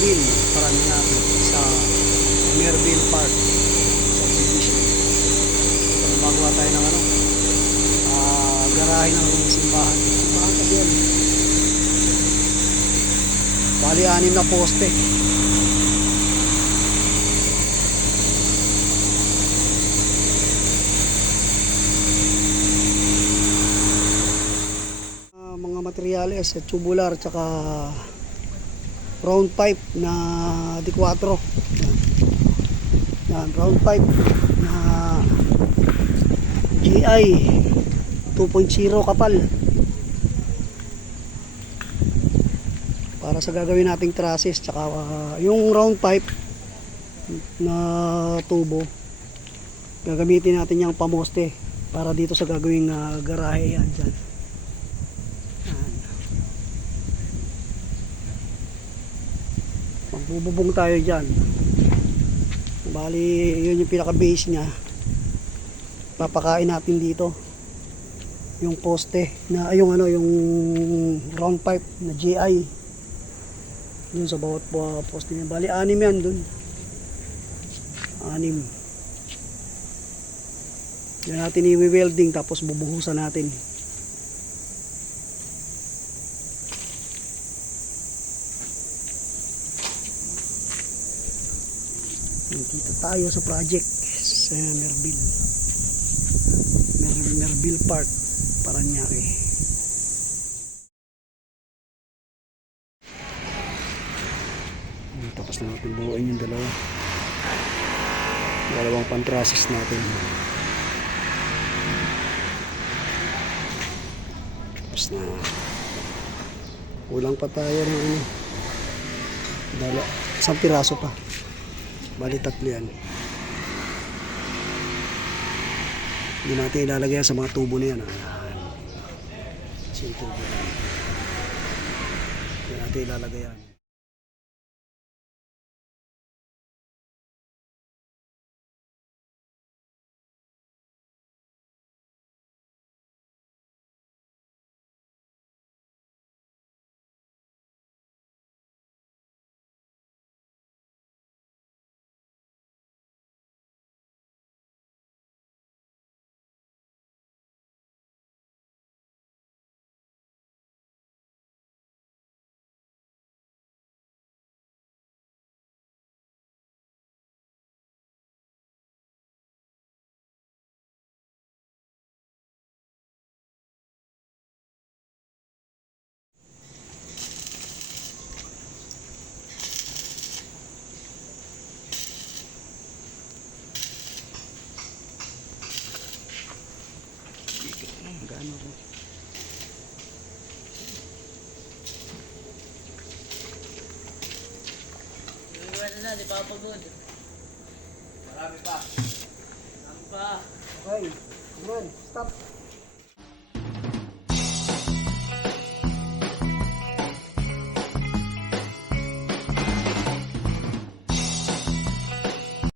daan natin sa Merville Park subdivision. So, magawa tayo ng ano, ah, garahe ng simbahan. Simbahan kasi yan. Bali, anim na poste. Ah, mga materyales, eh, tubular, tsaka round pipe na D4. Yan. Round pipe na GI 2.0 kapal. Para sa gagawin nating trusses tsaka ah, yung round pipe na tubo gagamitin natin yung pamoste para dito sa gagawing ah, garahe yan dyan. Magbububong tayo dyan. Bali, yun yung pinaka base niya. Papakain natin dito. Yung poste na ay, yung ano, yung round pipe na GI. Dun sa bawat uh, poste niya. Bali, anim yan dun. Anim. Yan natin i-welding tapos bubuhusan natin. Nandito tayo sa project sa Merville. Mer Merville Park, Paranaque. Hmm, Tapos na natin buuin yung dalawa. Dalawang pantrasis natin. Tapos na. Kulang pa tayo ng ano. Dala, isang piraso pa. Bali tatlo yan. Hindi natin ilalagay sa mga tubo na yan. Kasi yung tubo na yan. Hindi natin ilalagay yan. Gaano ko? Iwan na, di pa pagod. Marami pa. Ang pa. Okay. Come on. Stop.